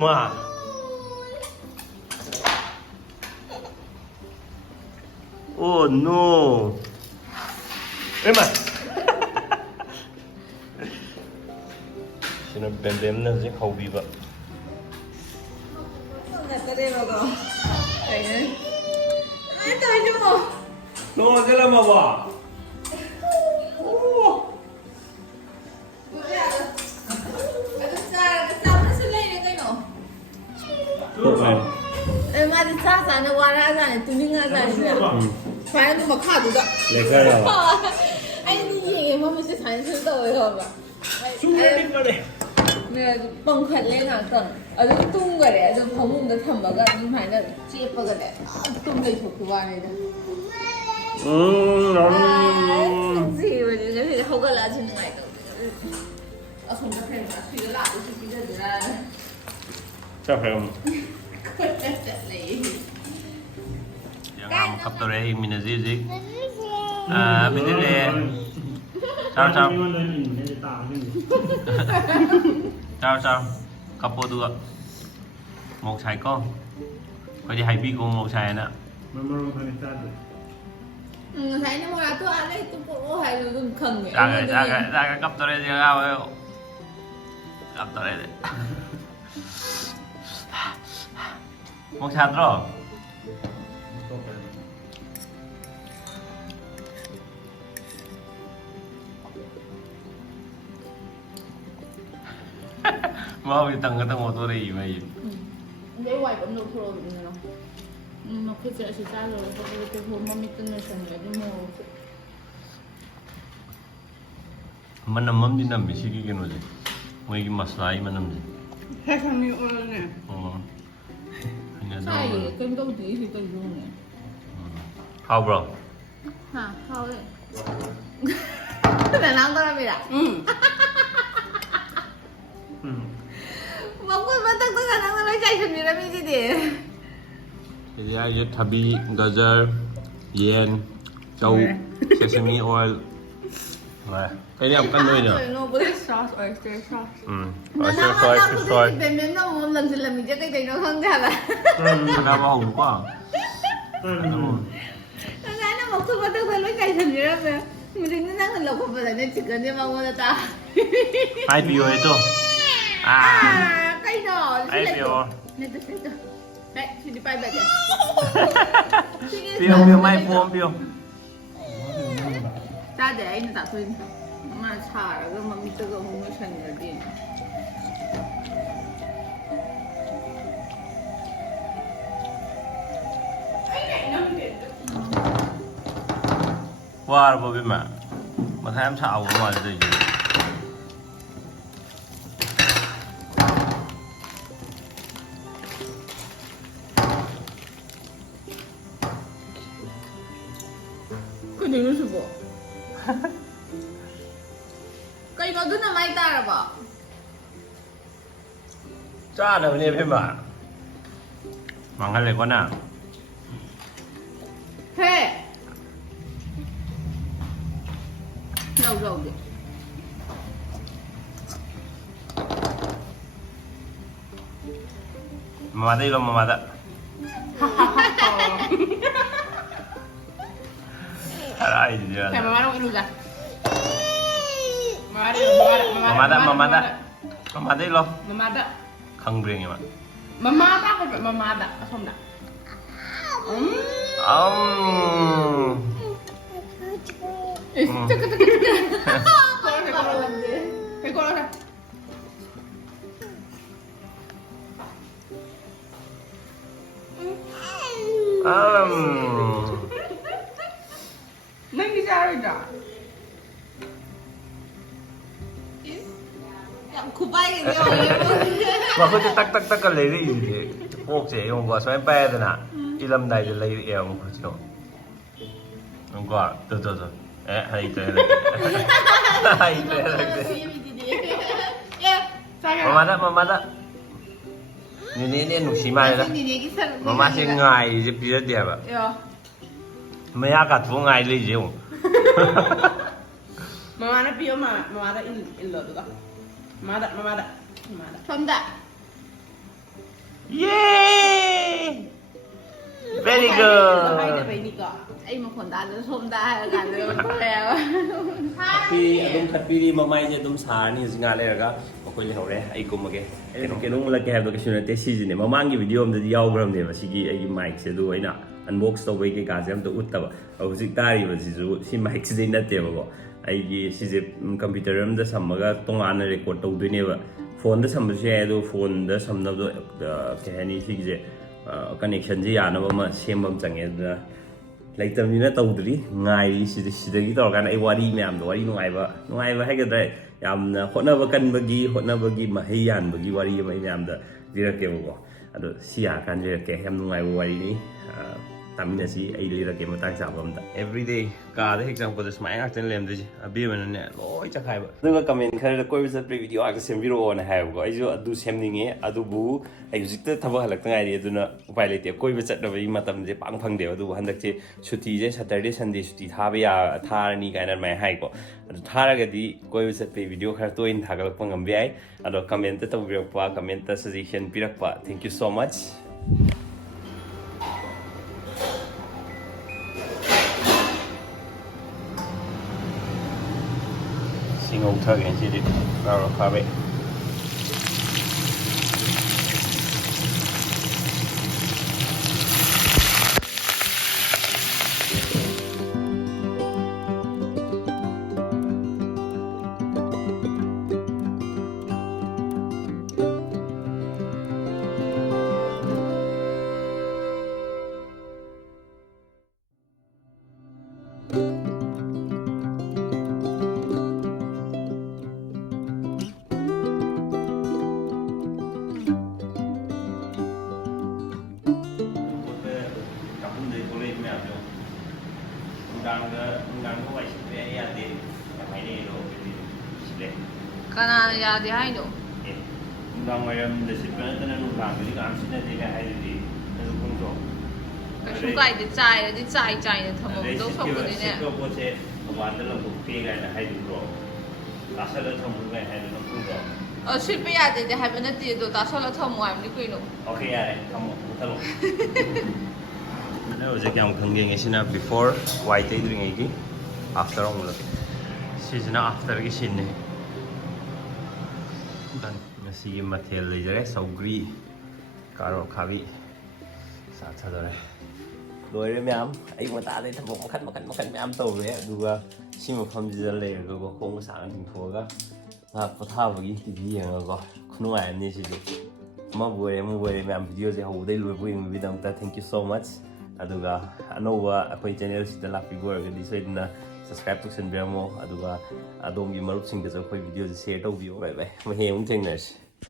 Wow. Oh no. Emma. Sino bem na zik haubi ba. Tare bago. Ayun. Ay, tayo mo. No, sila mo ba?妈的，咋咱的娃俩咱的都领俺咱的，反正都没卡住的。来个呀吧。哎，你我们是传承到的好吧？那个崩溃来那等，这个东过来，这朋友的他们个，你看这接不过来，东北土话来的。这我这个好个垃圾来的，从这开始睡个垃圾是几个人？这还有。Yang kap tore minazizi. Bidile. Chào chào. Chào chào. Kapo dua. Một trái con. Có gì hay bị cùng một trái nữa. Thấy nó mà tôi ăn đấy tôi cũng hay dùng khẩn vậy. Ra cái kap tore gì nào. Kap tore đấy. Một trái rồi. Mau ditang ketemu motor ini, mai. Để quay cũng được thôi được rồi. Mà khi chơi sẽ ra rồi, cái hôm mà mình tin là sẽ nhớ đi mua. Manam di nam bisi ki keno je. Moi ki masala I manam je. Sesame oil nè. Hanya Sai dah. kênh đâu tí thì tôi dùng này. How bro? Hả? How đấy? Là năng con là Mà quên mất tất cả năng con nói chạy chuẩn bị là gì đi. Jadi aja thabi, gajar, yen, chow, sesame oil. Wah, cái này ăn nuôi nữa. Nó với sauce oyster sauce. Oyster sauce. Bên bên nó một lần thì làm mình chắc cái này nó hơn ra là. Kenapa hồng quá? Nó nói nó một thứ mà tôi phải nói chạy chuẩn bị lắm rồi. Mình tính nó là không phải là nên chỉ cần đi mau qua ta. Ai bio itu? Cái nọ. Ai bio? Nên tôi sẽ cho. Đấy, thì đi bay vậy kìa. Bio mai phom bio. Ta để anh tạo thôi. Mà chả rồi mà mình tự không có chuyện gì đi. Wah, babi mak. Macam em sao mà đây. Cái gì nó sụp bộ? Cái có đứa nào may ta rồi bỏ? Cha đâu nè phim mà. Mang cái này con nào? Thế. Lâu rồi đi. Mama đây lo mama đó. Ai gì Kayak vậy? mama dong dulu dah. Mama đó. Mama đây lo. Mama ada. Không riêng mà. Mama ada apa? Mama ada. Asam dah. Cek. Kalau dah. Neng bisa ada. ꯈꯨꯄꯥꯏꯒꯗꯤ ꯃꯈꯣꯏꯁꯦ ꯇꯛ ꯇꯛ ꯇꯛꯀ ꯂꯩꯔꯛꯏꯁꯤꯗꯤ ꯀꯣꯛꯁꯦ ꯌꯦꯡꯉꯨꯀꯣ ꯁꯨꯃꯥꯏꯅ ꯄꯥꯏꯔꯗꯅ ꯏꯂꯝꯗꯥꯏꯗ ꯂꯩꯔꯛꯑꯦꯕ ꯃꯈꯣꯏꯁꯦ ꯌꯦꯡꯉꯨꯀꯣ ꯇꯣ ꯍꯩꯇ꯭ꯔꯦ ꯃꯃꯥꯗ ꯅꯦꯅꯦ ꯅꯨꯡꯁꯤ ꯃꯥꯜꯂꯦꯗ ꯃꯃꯥꯁꯦ ꯉꯥꯏꯔꯤꯁꯦ ꯄꯤꯔꯗꯦ ꯍꯥꯏꯕ ꯃꯌꯥ ꯀꯥꯊꯣꯛꯑ ꯉꯥꯏ ꯂꯩꯁꯦ ꯑꯃꯨꯛ ꯃꯃꯥꯅ ꯄꯤꯌꯣ ꯃꯃꯥꯗ ꯏꯜꯂꯣ ꯑꯗꯨꯒ ꯃꯃꯥꯗ ꯁꯣꯝꯗ ꯌꯦ ꯚꯦꯔꯤ ꯒꯨꯗ ꯍꯥꯏꯗꯕꯩꯅꯤꯀꯣ ꯑꯩ ꯃꯈꯣꯟ ꯇꯥꯗꯅ ꯁꯣꯝꯗ ꯍꯥꯏꯔꯀꯥꯟꯗ ꯑꯗꯨꯝ ꯈꯠꯄꯤꯔꯤ ꯃꯃꯥꯏꯁꯦ ꯑꯗꯨꯝ ꯁꯥꯔꯅꯤ ꯍꯧꯖꯤꯛ ꯉꯥꯏꯍꯥꯛ ꯂꯩꯔꯒ ꯑꯩꯈꯣꯏ ꯂꯩꯍꯧꯔꯦ ꯑꯩ ꯀꯨꯝꯃꯒꯦ ꯀꯩꯅꯣꯝ ꯃꯨꯜꯂꯛꯀꯦ ꯍꯥꯏꯕꯗꯣ ꯀꯩꯁꯨ ꯅꯠꯇꯦ ꯁꯤꯁꯤꯅꯦ ꯃꯃꯥꯡꯒꯤ ꯚꯤꯗꯤꯑꯣ ꯑꯃꯗꯗꯤ ꯌꯥꯎꯈ꯭ꯔꯕꯅꯦꯕ ꯁꯤꯒꯤ ꯑꯩꯒꯤ ꯃꯥꯏꯛꯁꯦ ꯑꯗꯨꯒ ꯑꯩꯅ ꯑꯟꯕꯣꯛꯁ ꯇꯧꯕꯩ ꯀꯩꯀꯥꯁꯦ ꯑꯝꯇ ꯎꯠꯇꯕ ꯍꯧꯖꯤꯛ ꯇꯥꯔꯤꯕꯁꯤꯁꯨ ꯁꯤ ꯃꯥꯏꯛꯁꯤꯗꯩ ꯅꯠꯇꯦꯕꯀꯣ ꯑꯩꯒꯤ ꯁꯤꯁꯦ ꯀꯝꯄ꯭ꯌꯨꯇꯔ ꯑꯃꯗ ꯁꯝꯃꯒ ꯇꯣꯉꯥꯟꯅ ꯔꯦꯀꯣꯔꯠ ꯇꯧꯗꯣꯏꯅꯦꯕ ꯐꯣꯟꯗ ꯁꯝꯕꯁꯨ ꯌꯥꯏ ꯑꯗꯣ ꯐꯣꯟꯗ ꯁꯝꯅꯕꯗꯣ ꯀꯩ ꯍꯥꯏꯅꯤ ꯁꯤꯒꯤꯁꯦ ꯀꯅꯦꯛꯁꯟꯁꯦ ꯌꯥꯅꯕ ꯑꯃ ꯁꯦꯝꯕ ꯑꯃ ꯆꯪꯉꯦ ꯑꯗꯨꯅ ꯂꯩꯇꯕꯅꯤ나 ꯇꯧꯗ꯭ꯔꯤ ꯉꯥꯏꯔꯤ ꯁꯤꯗꯒꯤ ꯇꯧꯔꯀꯥꯟꯗ ꯑꯩ ꯋꯥꯔꯤ ꯃꯌꯥꯝꯗꯣ ꯋꯥꯔꯤ ꯅꯨꯡꯉꯥꯏꯕ ꯍꯥꯏꯒꯗ꯭ꯔꯥ ꯌꯥꯝꯅ ꯍꯣꯠꯅꯕꯒꯤ ꯃꯍꯩ ꯌꯥꯟꯕꯒꯤ ꯋꯥꯔꯤ ꯑꯃ ꯑꯩ ꯃꯌꯥꯝꯗ ꯂꯤꯔꯛꯀꯦꯕꯀꯣ ꯑꯗꯣ ꯁꯤ ꯌꯥꯔꯀꯥꯟꯗ ꯂꯤꯔꯛꯀꯦ ꯌꯥꯝ ꯅꯨꯡꯉꯥꯏꯕ ꯋꯥꯔꯤꯅꯤ ꯇꯥꯃꯤꯟꯅꯁꯤ ꯑꯩ ꯂꯤꯔꯛꯀꯦ ꯃꯇꯥꯡ ꯆꯥꯕ ꯑꯝꯗ ꯑꯦꯕ꯭ꯔꯤꯗꯦ ꯀꯥꯗ ꯍꯦꯛ ꯆꯪꯉꯛꯄꯗ ꯁꯨꯃꯥꯏꯅ ꯉꯥꯛꯇꯅ ꯂꯩꯔꯝꯗꯣꯏꯁꯦ ꯑꯕꯦꯝꯃꯅꯅꯦ ꯂꯣꯏ ꯆꯈꯥꯏꯕ ꯑꯗꯨꯒ ꯀꯃꯦꯟ ꯈꯔꯗ ꯀꯣꯏꯕ ꯆꯠꯄꯒꯤ ꯚꯤꯗꯤꯑꯣ ꯉꯥꯛꯇ ꯁꯦꯝꯕꯤꯔꯛꯑꯣꯅ ꯍꯥꯏꯌꯦꯕꯀꯣ ꯑꯩꯁꯨ ꯑꯗꯨ ꯁꯦꯝꯅꯤꯡꯉꯦ ꯑꯗꯨꯕꯨ ꯑꯩ ꯍꯧꯖꯤꯛꯇ ꯊꯕꯛ ꯍꯜꯂꯛꯇ ꯉꯥꯏꯔꯤ ꯑꯗꯨꯅ ꯎꯄꯥꯏ ꯂꯩꯇꯦ ꯀꯣꯏꯕ ꯆꯠꯅꯕꯒꯤ ꯃꯇꯝꯁꯦ ꯄꯥꯛ ꯐꯪꯗꯦꯕ ꯑꯗꯨꯕꯨ ꯍꯟꯗꯛꯁꯦ ꯁꯨꯇꯤꯁꯦ ꯁꯇꯔꯗꯦ ꯁꯟꯗꯦ ꯁꯨꯇꯤ ꯊꯥꯔꯅꯤ ꯀꯥꯏꯅ ꯑꯗꯨꯃꯥꯏꯅ ꯍꯥꯏꯀꯣ ꯑꯗꯨ ꯊꯥꯔꯒꯗꯤ ꯀꯣꯏꯕ ꯆꯠꯄꯒꯤ ꯚꯤꯗꯤꯑꯣ ꯈꯔ ꯇꯣꯏꯅ ꯊꯥꯒꯠꯂꯛꯄ ꯉꯝꯕ ꯌꯥꯏ ꯑꯗꯣ ꯀꯃꯦꯟꯇ ꯇꯧꯕꯤꯔꯛꯄ ꯀꯃꯦꯟꯇ ꯁꯖꯦꯁꯟ ꯄꯤꯔꯛꯄ ꯊꯦꯡꯛ ꯌꯨ ꯁꯣ ꯃꯆ ꯉꯧꯊꯒꯦ ꯁꯤꯗꯤ ꯀꯥꯔꯣ ꯈꯥꯕꯩ ꯅꯨꯡꯗꯥꯡꯗ ꯋꯥꯏ ꯁꯤꯠꯄ ꯌꯥꯗꯦ ꯌꯥꯝ ꯍꯥꯏꯅꯩꯑꯗꯣ ꯁꯤꯠꯂꯦ ꯀꯅꯥꯅ ꯌꯥꯗꯦ ꯍꯥꯏꯅꯣ ꯅꯨꯡꯗꯥꯡ ꯋꯥꯏꯔꯝꯗ ꯁꯤꯠꯄ ꯅꯠꯇꯅ ꯅꯨꯡꯗꯥꯡꯗꯗꯤ ꯀꯅꯥꯝ ꯁꯤꯠꯅꯗꯦꯒ ꯍꯥꯏꯗꯨꯗꯤ ꯑꯗꯨ ꯈꯪꯗ꯭ꯔꯣ ꯀꯩꯁꯨ ꯀꯥꯏꯗꯦ ꯆꯥꯏꯔꯗꯤ ꯆꯥꯏꯅ ꯊꯝꯃꯝꯗꯧ ꯁꯛꯄꯗꯤꯅꯦ ꯁꯤꯠꯄ ꯄꯣꯠꯁꯦ ꯃꯄꯥꯟꯗ ꯂꯪꯊꯣꯛꯄꯦ ꯀꯥꯏꯅ ꯍꯥꯏꯗꯨ꯭ꯔꯣ ꯇꯥꯁꯜꯂ ꯊꯝꯃꯨ ꯀꯥꯏꯅ ꯍꯥꯏꯗꯨꯅ ꯈꯪꯗ꯭ꯔꯣ ꯁꯤꯠꯄ ꯌꯥꯗꯦꯗꯤ ꯍꯥꯏꯕ ꯅꯠꯇꯦ ꯑꯗꯣ ꯇꯥꯁꯜꯂ ꯊꯝꯃꯣ ꯍꯥꯏꯕꯅꯤ ꯀꯩꯅꯣ ꯑꯣꯀꯦ ꯌꯥꯔꯦ ꯊꯝꯃꯣ ꯃꯨꯠꯊꯠꯂꯣ ꯍꯧꯖꯤꯛ ꯌꯥꯝ ꯈꯪꯒꯦꯡꯉꯦ ꯁꯤꯅ ꯕꯤꯐꯣꯔ ꯋꯥꯏ ꯇꯩꯗ꯭ꯔꯤꯉꯩꯒꯤ ꯑꯥꯐꯇꯔ ꯑꯃꯨꯛ ꯁꯤꯁꯤꯅ ꯑꯥꯐꯇꯔꯒꯤ ꯁꯤꯟꯅꯤ ꯉꯁꯤꯒꯤ ꯃꯊꯦꯜ ꯂꯩꯖꯔꯦ ꯁꯧꯒ꯭ꯔꯤ ꯀꯥꯔꯣꯠ ꯈꯥꯕꯤ ꯆꯥꯊꯗꯣꯔꯦ ꯂꯣꯏꯔꯦ ꯃꯌꯥꯝ ꯑꯌꯨꯛ ꯉꯟꯇꯥꯗꯩ ꯊꯕꯛ ꯃꯈꯟ ꯃꯌꯥꯝ ꯇꯧꯔꯦ ꯑꯗꯨꯒ ꯁꯤ ꯃꯐꯝꯁꯤꯗ ꯂꯩꯔꯒꯀꯣ ꯈꯣꯡ ꯁꯥꯡꯅ ꯇꯤꯡꯊꯣꯛꯑꯒ ꯉꯥꯏꯍꯥꯛ ꯄꯣꯊꯥꯕꯒꯤ ꯇꯤꯚꯤ ꯌꯦꯡꯉꯒꯀꯣ ꯈꯨꯅꯨꯡꯉꯥꯏ ꯑꯃꯅꯤ ꯁꯤꯁꯨ ꯑꯃꯕꯨ ꯑꯣꯏꯔꯦ ꯃꯌꯥꯝ ꯚꯤꯗꯤꯑꯣꯁꯦ ꯍꯧꯕꯗꯩ ꯂꯣꯏꯕ ꯌꯦꯡꯕꯒꯤꯗꯃꯛꯇ ꯊꯦꯡꯛ ꯌꯨ ꯁꯣ ꯃꯆ ꯑꯗꯨꯒ ꯑꯅꯧꯕ ꯑꯩꯈꯣꯏ ꯆꯦꯅꯦꯜꯁꯤꯗ ꯂꯥꯛꯄꯤꯕ ꯑꯣꯏꯔꯒꯗꯤ ꯁꯣꯏꯗꯅ ꯁꯕꯁꯀ꯭ꯔꯥꯏꯕ ꯇꯧꯁꯟꯕꯤꯔꯝꯃꯣ ꯑꯗꯨꯒ ꯑꯗꯣꯝꯒꯤ ꯃꯔꯨꯞꯁꯤꯡꯗꯁꯨ ꯑꯩꯈꯣꯏ ꯚꯤꯗꯤꯑꯣꯁꯦ ꯁꯦꯌꯔ ꯇꯧꯕꯤꯌꯣ ꯕꯥꯏ ꯕꯥꯏ ꯍꯌꯦꯡ ꯑꯃꯨꯛ ꯊꯦꯡꯅꯔꯁꯤ